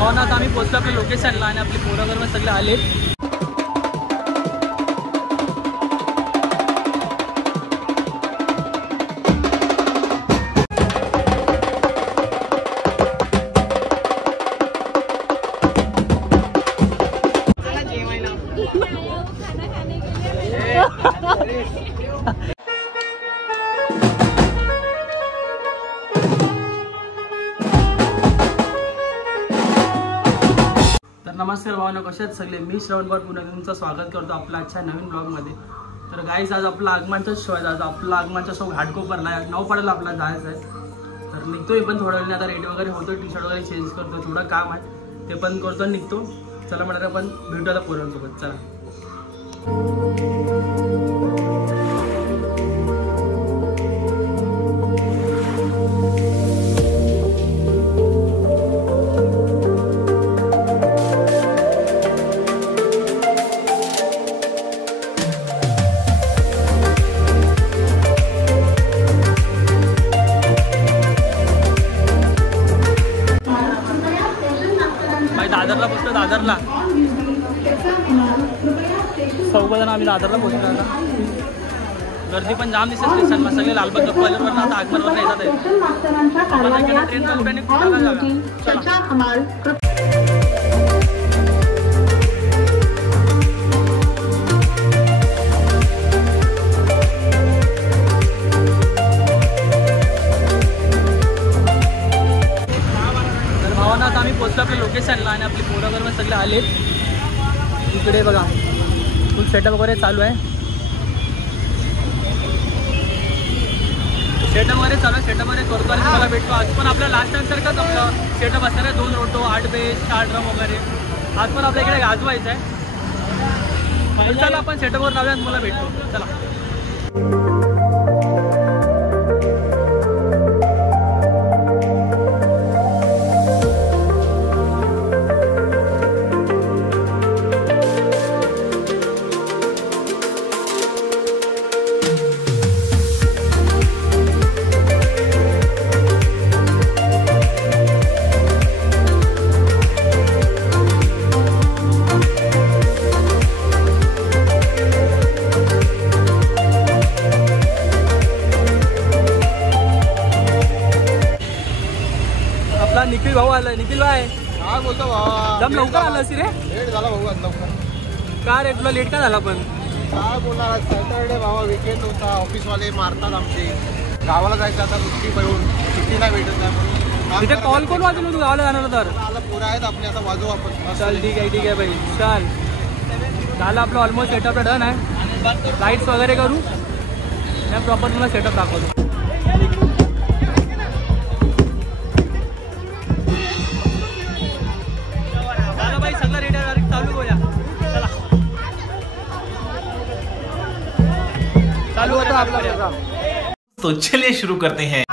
भावना आता आम्ही पोहोचलो आपल्या लोकेशनला आणि आपले पोरं सगळे आले. नमस्कार भावना, कशात सगळे. मी श्रवण भट पुन्हा तुमचं स्वागत करतो आपल्या आजच्या नवीन ब्लॉगमध्ये. तर गाईज आज आपला आगमनचा शो आहे. आज आपला आगमनचा शो घाटकोपरला आहे. 9 पडेल आपला जायचं आहे. तर निघतोय पण थोड्या वेळाने. आता रेडी वगैरे होतो, टी शर्ट वगैरे चेंज करतो, थोडं काम आहे ते पण करतो आणि निघतो. चला म्हणाले आपण भेटू आता पोरांसोबत. चला. दादरला पोचतो. दादरला 14 जण आम्ही दादरला पोचलो. आता गर्दी पण जाम दिसते स्टेशनला. सगळे लालबाग गप्पावरनं आता आगमनवर येतात आहे. ट्रेनचा कुठे चला. आता आम्ही पोहोचलो आपल्या लोकेशनला आणि आपली पोरं सगळे आलेत. इकडे बघा फुल सेटअप वगैरे चालू आहे. सेटअप वगैरे करतो आणि तुम्हाला भेटतो. आज पण आपल्या लास्ट टाइम सारखंच आपलं सेटअप असणार आहे. 2 रोटो, 8 बेस, 4 ड्रम वगैरे. आज पण आपल्या इकडे गाजवायचं आहे. चला आपण सेटअपवर लावूया आणि मला भेटतो. चला. निखिल भाऊ आला. निखिल भाई काय बोलतो भावा, दम लवकर आला रे. लेट झाला भाऊ. लवकर का रे, तुला लेट का झाला? पण काय बोलणार, सॅटरडे भावा, विकेंड होता. ऑफिसवाले मारतात आमचे. गावाला जायचं आता सुट्टी पडून, सुट्टी नाही भेटत नाही म्हणून. तिथे कॉल कोण वाजवलं तू गावाला जाणार तर? आला पोरं आहेत आपले, आता वाजवू आपण. चल ठीक आहे भाई. चल झालं आपलं ऑलमोस्ट सेटअप डन आहे. लाईट्स वगैरे करू नाही, प्रॉपर तुला सेटअप दाखवतो. चालू होता आपला प्रोग्राम. तो चलिए शुरू करते हैं.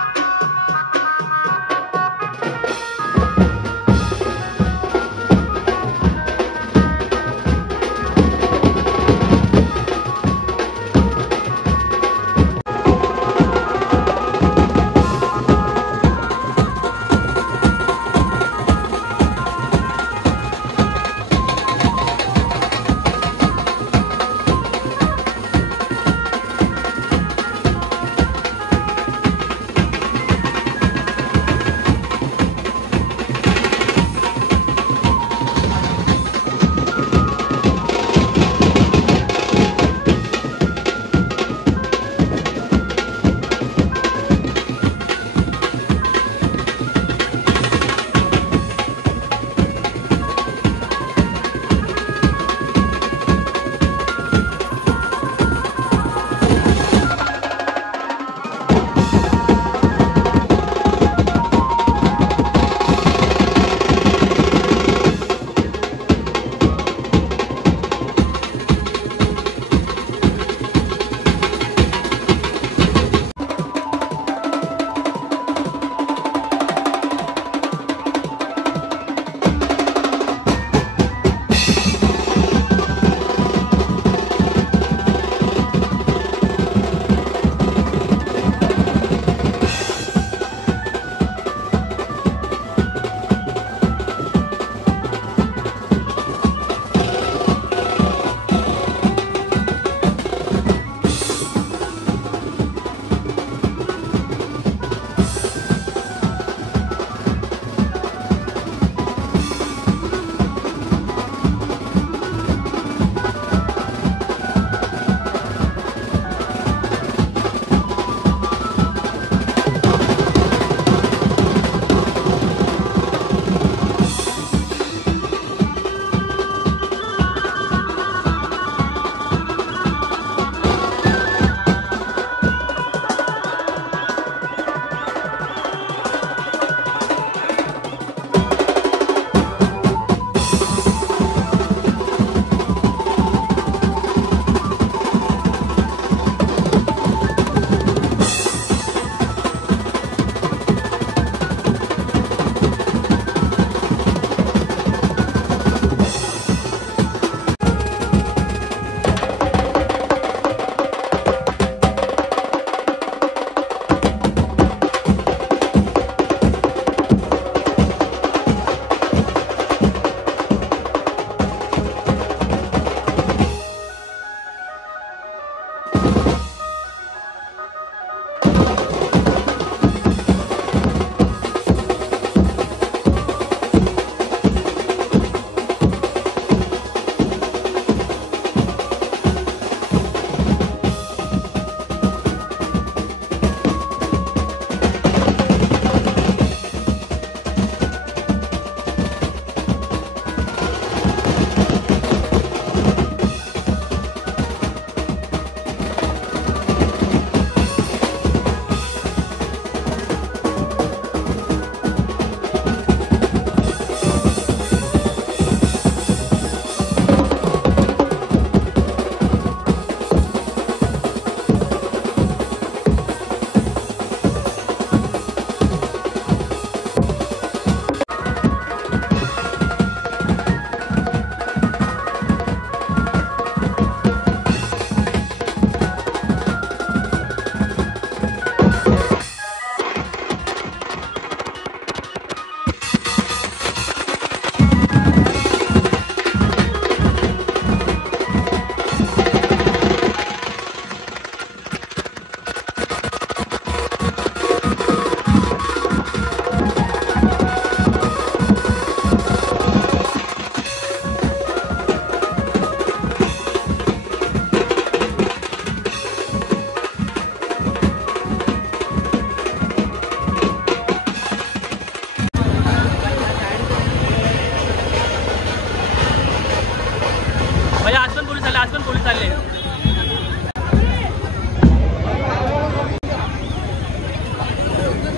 आले, आज पण पोलीस आले.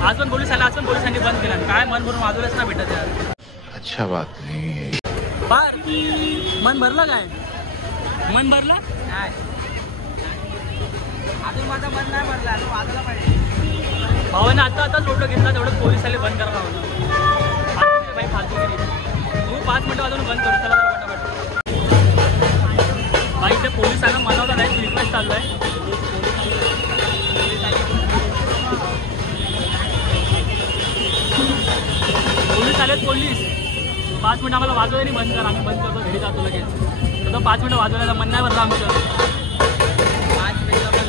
आज पण पोलीस आले, आज पण पोलिसांनी बंद केला. काय मन भरून वाजवलंच ना भेटत यार. अच्छा बात नाही. मन भरलं काय? मन भरलं काय? अजून माझं मन नाही भरलं, अजून वाजला पाहिजे. भावाने आताच फोटो घेतला, तेवढं पोलीस आले बंद करा भावना. भाई फालतूगिरी. तू 5 मिनिटं वाजवून बंद करू चला पटापट. भाई इथे पोलीस आलं, मनवता नाही, रिक्वेस्ट चालू आहे. पोलीस आलेत, पोलीस 5 मिनिटं आम्हाला वाजवायला नाही, बंद करा. आम्ही बंद करतो, घरी जातो लगेच. तर 5 मिनिटं वाजवायला मन नाही भरलं आमचं. 5 मिनिटं पण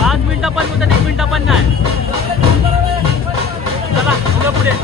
5 मिनिटं पण होतं, 1 मिनिटं पण नाही. चला उद्या पुढे.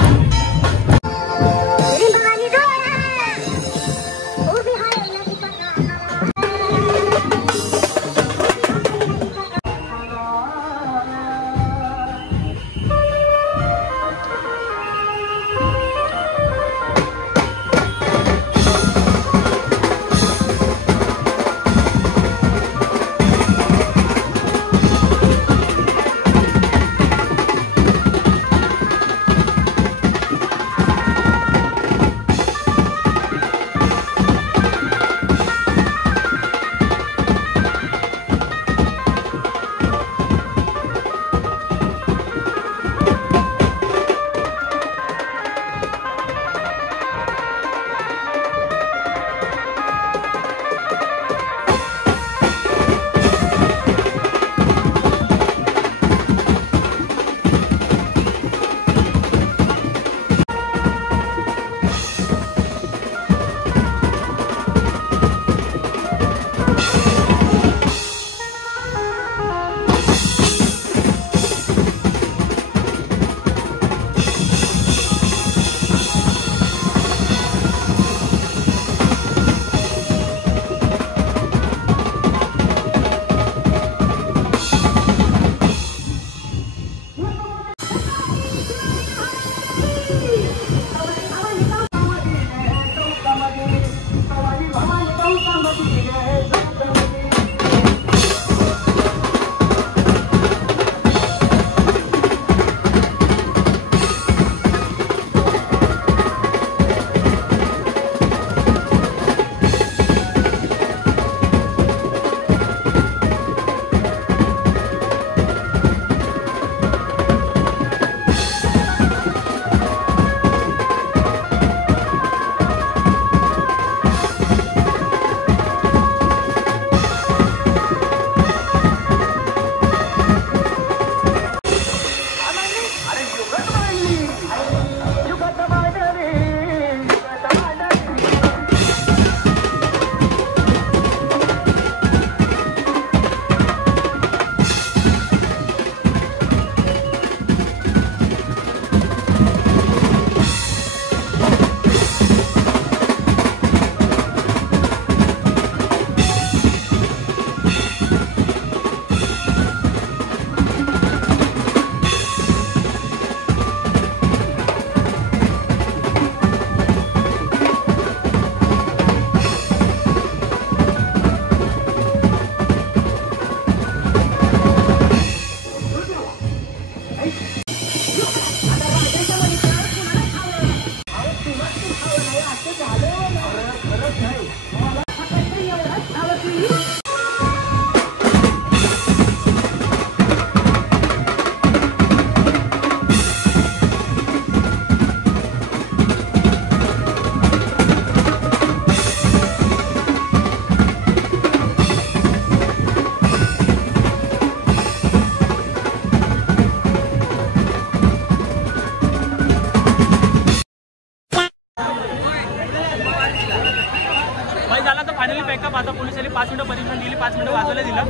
पॅकअप. आता पोलिसांनी 5 मिनिटं परमिशन दिली, 5 मिनिटं वाजवायला दिलं,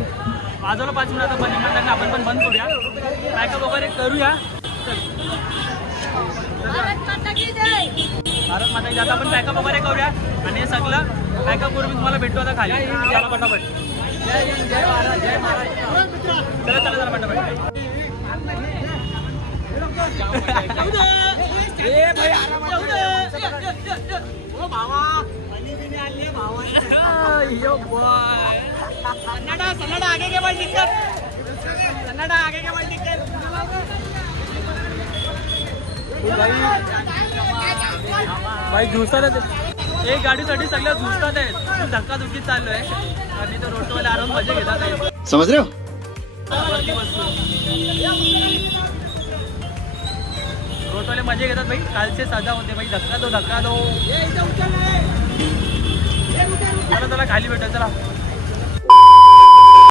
वाजवलं 5 मिनिटं. आता परमिशन आपण पण बंद करूया, पॅकअप वगैरे करूया. भारत माता की आता आपण पॅकअप वगैरे करूया आणि हे सगळं पॅकअप करून मी तुम्हाला भेटतो आता खाली. चला पटापट. जय भारत, जय महाराष्ट्र. चला चला चला पटापट. भाई झुसतात एक गाडीसाठी सगळ्या झुसतात आहेत. धक्काधुक्कीत चाललोय आणि तो रोडवाले आराम मजा घेतात आहे. समज रे हो? रोडवाले मजा घेतात भाई. कालचे सजा होते भाई. धक्का दो चला चला खाली भेटा चला.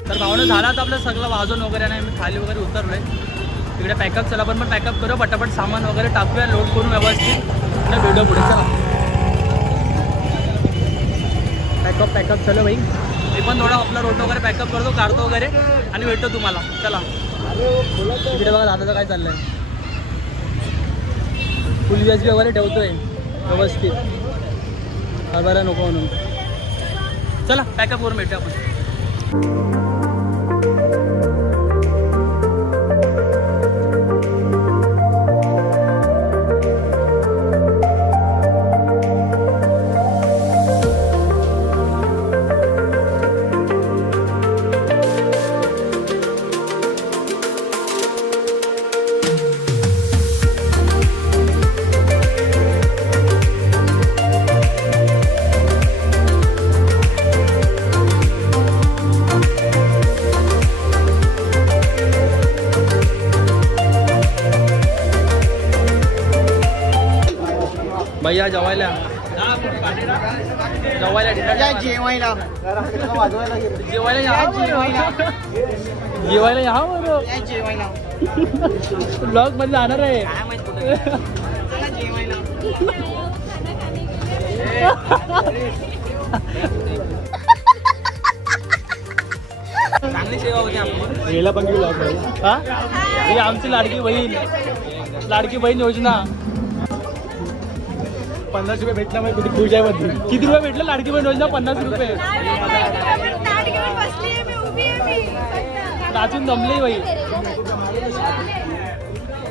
तर भावना झाला तर आपलं सगळं वाजून वगैरे नाही. मी खाली वगैरे उतरलोय. तिकडे पॅकअप चला पण पॅकअप करू पटापट. सामान वगैरे टाकूया लोड करून व्यवस्थित आणि व्हिडिओ पुढे चला. पॅकअप चलो भाई. मी पण थोडा आपला रोड वगैरे पॅकअप करतो काढतो वगैरे आणि भेटतो तुम्हाला. चला तिकडे बघा दादाचं काय चाललंय. फुल USB वगैरे ठेवतोय व्यवस्थित. बरं नको म्हणून. चला पॅकअप करून भेटूया आपण. भैया जेवायला जेवायला जेवायला या ब्लॉग मध्ये जाणार आहे. चांगली सेवा होती आपली. गेला पण ही आमची लाडकी बहीण योजना. 50 रुपये भेटला मग किती खुश आहे मध्ये. किती रुपये भेटले लाडकी बहीण योजना? 50 रुपये. नाचून दमली बाई.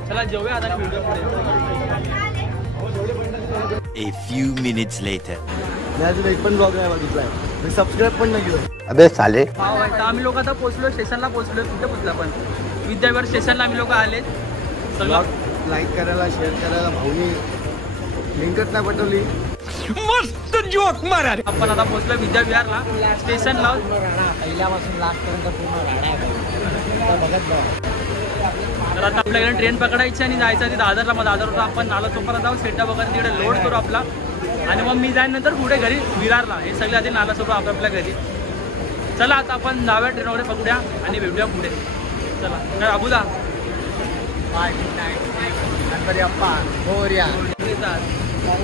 चला जेवूया आता व्हिडिओ पुढे. A few minutes later. मी अजून एक पण ब्लॉग नाही बघितलाय. मी सबस्क्राईब पण नाही केलं. अबे साले. तर आम्ही लोक आता पोहोचलो स्टेशनला. पोहोचलो कुठे पोहोचलो आपण? विद्याविहार स्टेशनला आम्ही लोक आले. सगळं लाईक करायला शेअर करायला भाऊनी लिंकच नाही पाठवली. मस्त जोक मारा रे. आपण आता पोहोचलो विद्याविहारला स्टेशनला. पहिल्यापासून लास्टपर्यंत पूर्ण राडा आहे. तर आता आपल्याकडे ट्रेन पकडायची आणि जायचं आहे दादरला. मग दादरला आपण नालासोपारा जाऊ. सेटअप वगैरे तिकडे लोड करू आपला आणि मग मी जाईन नंतर पुढे घरी विरारला. हे सगळे आधी नालासोपा आपल्या घरी. चला आता आपण जाऊया ट्रेन वगैरे पकडूया आणि भेटूया पुढे. चला तर अबुदा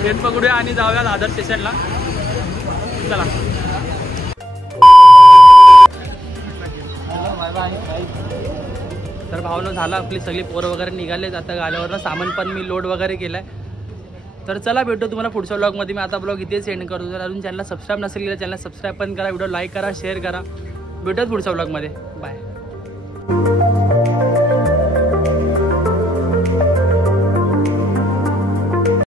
ट्रेन पकडूया आणि जाऊया दादर स्टेशनला. चला तर भावना झाला आपली सगळी पोरं वगैरे निघालेत. आता गाड्यावरनं सामान पण मी लोड वगैरे केलाय. तर चला भेटतो तुम्हाला पुढच्या ब्लॉगमध्ये. मी आता ब्लॉग इथेच एंड करतो. जर अजून चॅनलला सबस्क्राईब नसेल केलं चॅनल सबस्क्राईब पण करा. व्हिडिओ लाईक करा शेअर करा. भेटत पुढच्या ब्लॉगमध्ये. बाय.